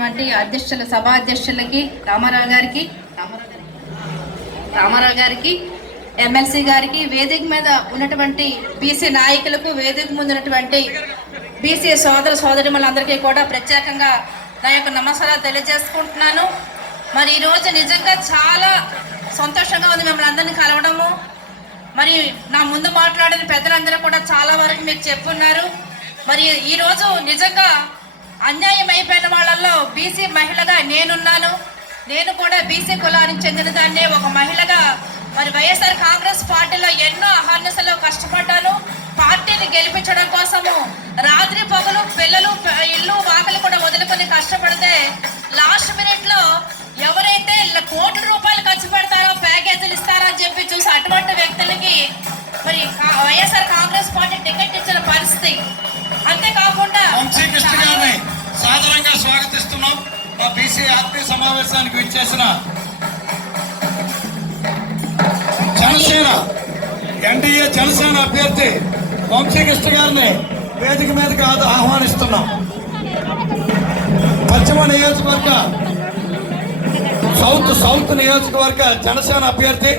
వచ్చినటువంటి అధ్యక్షుల సభా అధ్యక్షులకి రామారావు గారికి ఎమ్మెల్సీ గారికి, వేదిక మీద ఉన్నటువంటి బీసీ నాయకులకు, వేదిక ముందు ఉన్నటువంటి బీసీ సోదర సోదరిమలందరికీ కూడా ప్రత్యేకంగా నా యొక్క నమస్కారాలు తెలియజేసుకుంటున్నాను. మరి ఈరోజు నిజంగా చాలా సంతోషంగా ఉంది మిమ్మల్ని అందరినీ కలవడము. మరి నా ముందు మాట్లాడిన పెద్దలందరూ కూడా చాలా వరకు మీకు చెప్పున్నారు. మరి ఈరోజు నిజంగా అన్యాయం అయిపోయిన వాళ్ళల్లో బీసీ మహిళగా నేనున్నాను. నేను కూడా బీసీ కులానికి చెందిన దాన్ని, ఒక మహిళగా మరి వైఎస్ఆర్ కాంగ్రెస్ పార్టీలో ఎన్నో అహర్నిశలు కష్టపడ్డాను. పార్టీని గెలిపించడం కోసము రాత్రి పగలు పిల్లలు ఇల్లు వాకలు కూడా వదులుకొని కష్టపడితే లాస్ట్ మినిట్ లో ఎవరైతే కోట్ల రూపాయలు ఖర్చు పెడతారో, ప్యాకేజీలు ఇస్తారో అని చెప్పి చూసి అటువంటి వ్యక్తులకి మరి వైఎస్ఆర్ కాంగ్రెస్ పార్టీ టికెట్ ఇచ్చిన పరిస్థితి. అంతేకాకుండా సాధారణంగా స్వాగతిస్తున్నాం. మా బీసీ ఆత్మీయ సమావేశానికి విచ్చేసిన జనసేన ఎన్డీఏ జనసేన అభ్యర్థి వంశీకృష్ణ గారిని వేదిక మీదకి ఆహ్వానిస్తున్నాం. పశ్చిమ నియోజకవర్గ సౌత్ నియోజకవర్గ జనసేన అభ్యర్థి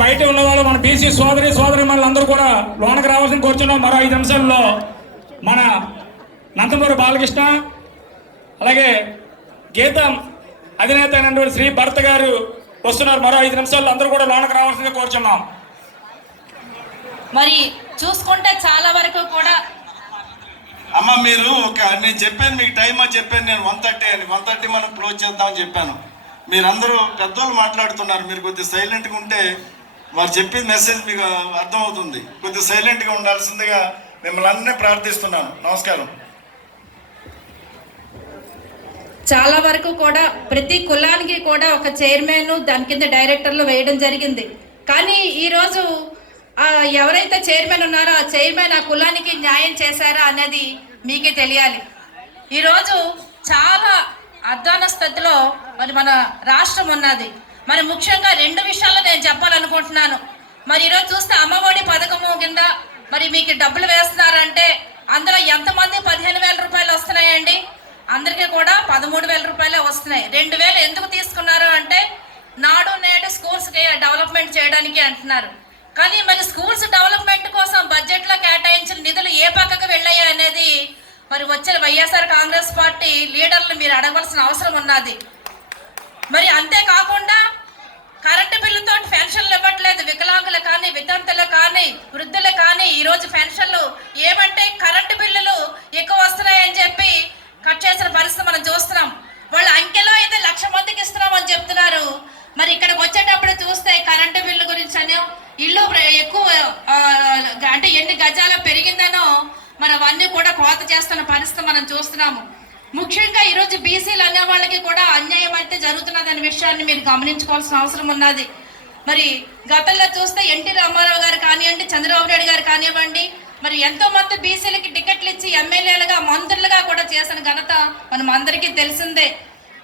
బయట ఉన్న వాళ్ళు మన బీసీ సోదరి మనందరూ కూడా లోనకి రావాల్సిన కూర్చున్నాం. మరో 5 నిమిషాల్లో మన నందమూరి బాలకృష్ణ, అలాగే గీతం అధినేత అయినటువంటి శ్రీ భరత్ గారు వస్తున్నారు. మరో 5 నిమిషాల్లో అందరూ కూడా లోనకి రావాల్సిందే కూర్చున్నాం. మరి చూసుకుంటే చాలా వరకు కూడా అమ్మ మీరు నేను చెప్పాను, మీకు టైం అని చెప్పాను. నేను 1:30 అని 1:30 మనం క్లోజ్ చేద్దామని చెప్పాను. మీరందరూ పెద్దోళ్ళు మాట్లాడుతున్నారు. మీరు కొద్దిగా సైలెంట్గా ఉంటే వారు చెప్పిన మెసేజ్ మీకు అర్థమవుతుంది. కొద్దిగా సైలెంట్గా ఉండాల్సిందిగా మిమ్మల్ని అందరినీ ప్రార్థిస్తున్నాను. నమస్కారం. చాలా వరకు కూడా ప్రతి కులానికి కూడా ఒక చైర్మన్, దాని కింద డైరెక్టర్లు వేయడం జరిగింది. కానీ ఈరోజు ఎవరైతే చైర్మన్ ఉన్నారో ఆ చైర్మన్ ఆ కులానికి న్యాయం చేశారా అనేది మీకే తెలియాలి. ఈరోజు చాలా అధ్వాన స్థితిలో మరి మన రాష్ట్రం ఉన్నది. మరి ముఖ్యంగా 2 విషయాలు నేను చెప్పాలనుకుంటున్నాను. మరి ఈరోజు చూస్తే అమ్మఒడి పథకము కింద మరి మీకు డబ్బులు వేస్తున్నారంటే అందులో ఎంతమంది 15,000 రూపాయలు వస్తున్నాయండి? అందరికీ కూడా 13,000 రూపాయలే వస్తున్నాయి. 2,000 ఎందుకు తీసుకున్నారు అంటే నాడు నేడు స్కూల్స్ డెవలప్మెంట్ చేయడానికి అంటున్నారు. కానీ మరి స్కూల్స్ డెవలప్మెంట్ కోసం బడ్జెట్లో కేటాయించిన నిధులు ఏ పక్కకు వెళ్ళాయి అనేది మరి వచ్చిన వైఎస్ఆర్ కాంగ్రెస్ పార్టీ లీడర్లు మీరు అడగవలసిన అవసరం ఉన్నది. మరి అంతేకాకుండా కరెంటు బిల్లుతో పెన్షన్లు ఇవ్వట్లేదు. వికలాంగులు కానీ, వితంతులు కానీ, వృద్ధులు కానీ ఈరోజు పెన్షన్లు ఏమంటే కరెంటు బిల్లులు ఎక్కువ వస్తున్నాయని చెప్పి కట్ చేసిన పరిస్థితి మనం చూస్తున్నాం. వాళ్ళ అంకెలో అయితే 1,00,000 మందికి ఇస్తున్నామని చెప్తున్నారు. మరి ఇక్కడికి వచ్చేటప్పుడు చూస్తే కరెంటు బిల్లు గురించి అని ఇల్లు ఎక్కువ అంటే ఎన్ని గజాలు పెరిగిందనో మరి అవన్నీ కూడా కోత చేస్తున్న పరిస్థితి మనం చూస్తున్నాము. ముఖ్యంగా ఈరోజు బీసీలు అనే వాళ్ళకి కూడా అన్యాయం అయితే జరుగుతున్నదనే విషయాన్ని మీరు గమనించుకోవాల్సిన అవసరం ఉన్నది. మరి గతంలో చూస్తే ఎన్టీ రామారావు గారు కానివ్వండి, చంద్రబాబు నాయుడు గారు కానివ్వండి, మరి ఎంతో మంది బీసీలకి టికెట్లు ఇచ్చి ఎమ్మెల్యేలుగా, మంత్రులుగా కూడా చేసిన ఘనత మనం అందరికీ తెలిసిందే.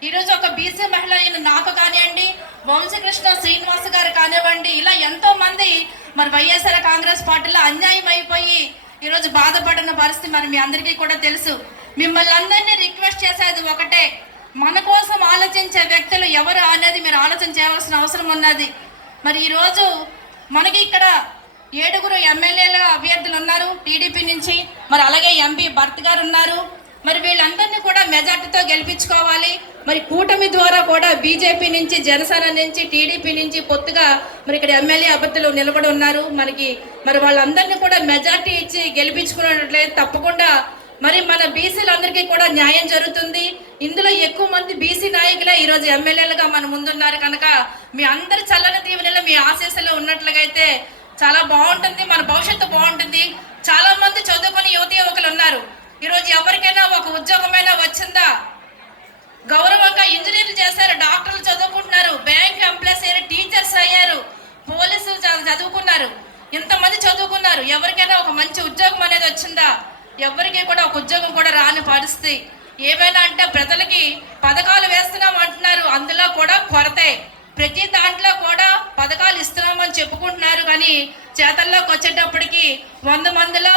ఈరోజు ఒక బీసీ మహిళ అయిన నాకు కానివ్వండి, వంశీకృష్ణ శ్రీనివాస్ గారు కానివ్వండి, ఇలా ఎంతో మంది మరి వైఎస్ఆర్ కాంగ్రెస్ పార్టీలో అన్యాయం అయిపోయి ఈరోజు బాధపడిన పరిస్థితి మరి మీ అందరికీ కూడా తెలుసు. మిమ్మల్ని అందరినీ రిక్వెస్ట్ చేసేది ఒకటే, మన కోసం ఆలోచించే వ్యక్తులు ఎవరు అనేది మీరు ఆలోచన చేయవలసిన అవసరం ఉన్నది. మరి ఈరోజు మనకి ఇక్కడ 7 ఎమ్మెల్యేల అభ్యర్థులు ఉన్నారు టీడీపీ నుంచి. మరి అలాగే ఎంపీ భరత్ గారు ఉన్నారు. మరి వీళ్ళందరినీ కూడా మెజార్టీతో గెలిపించుకోవాలి. మరి కూటమి ద్వారా కూడా బీజేపీ నుంచి, జనసేన నుంచి, టీడీపీ నుంచి పొత్తుగా మరి ఇక్కడ ఎమ్మెల్యే అభ్యర్థులు నిలబడి ఉన్నారు. మరి వాళ్ళందరినీ కూడా మెజార్టీ ఇచ్చి గెలిపించుకున్నట్లయితే తప్పకుండా మరి మన బీసీలందరికీ కూడా న్యాయం జరుగుతుంది. ఇందులో ఎక్కువ మంది బీసీ నాయకులే ఈరోజు ఎమ్మెల్యేలుగా మన ముందున్నారు కనుక మీ అందరి చల్లని దీవెనలో, మీ ఆశీస్సులో ఉన్నట్లుగా అయితే చాలా బాగుంటుంది. మన భవిష్యత్తు బాగుంటుంది. చాలా మంది చదువుకుని యువతి యువకులు ఉన్నారు. ఈరోజు ఎవరికైనా ఒక ఉద్యోగమైనా వచ్చిందా? గౌరవంగా ఇంజనీర్లు చేశారు, డాక్టర్లు చదువుకుంటున్నారు, బ్యాంక్ ఎంప్లాయీస్ అయ్యారు, టీచర్స్ అయ్యారు, పోలీస్ అడుగుతున్నారు, ఎవరికైనా ఒక మంచి ఉద్యోగం అనేది వచ్చిందా? ఎవరికి కూడా ఒక ఉద్యోగం కూడా రాని పరిస్థితి. ఏమైనా అంటే ప్రజలకి పథకాలు వేస్తున్నాం అంటున్నారు, అందులో కూడా కొరతే. ప్రతి దాంట్లో కూడా పథకాలు ఇస్తున్నామని చెప్పుకుంటున్నారు, కానీ చేతల్లోకి వచ్చేటప్పటికి 100 మందిలో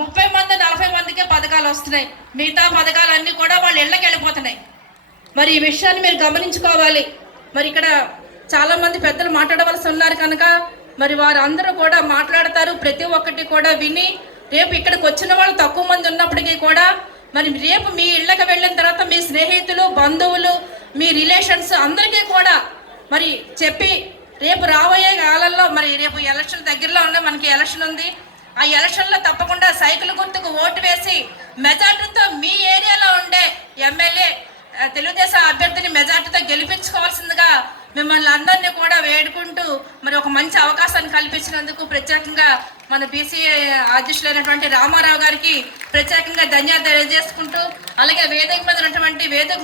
30 మంది 40 మందికే పథకాలు వస్తున్నాయి. మిగతా పథకాలన్నీ కూడా వాళ్ళ ఇళ్ళకి వెళ్ళిపోతున్నాయి. మరి ఈ విషయాన్ని మీరు గమనించుకోవాలి. మరి ఇక్కడ చాలా మంది పెద్దలు మాట్లాడవలసి ఉన్నారు కనుక మరి వారు అందరూ కూడా మాట్లాడతారు. ప్రతి ఒక్కటి కూడా విని రేపు ఇక్కడికి వచ్చిన వాళ్ళు తక్కువ మంది ఉన్నప్పటికీ కూడా మరి రేపు మీ ఇళ్ళకి వెళ్ళిన తర్వాత మీ స్నేహితులు, బంధువులు, మీ రిలేషన్స్ అందరికీ కూడా మరి చెప్పి రేపు రాబోయే కాలంలో మరి రేపు ఎలక్షన్ దగ్గరలో ఉన్న మనకి ఎలక్షన్ ఉంది. ఆ ఎలక్షన్లో తప్పకుండా సైకిల్ గుర్తుకు ఓటు వేసి మెజార్టీతో మీ ఏరియాలో ఉండే ఎమ్మెల్యే తెలుగుదేశం అభ్యర్థిని మెజార్టీతో గెలిపించుకోవాల్సిందిగా మిమ్మల్ని అందరినీ కూడా వేడుకుంటూ మరి ఒక మంచి అవకాశాన్ని కల్పించినందుకు ప్రత్యేకంగా మన బీసీ అధ్యక్షులైనటువంటి రామారావు గారికి ప్రత్యేకంగా ధన్యవాదాలు తెలియజేసుకుంటూ, అలాగే వేదిక మీద ఉన్నటువంటి వేదిక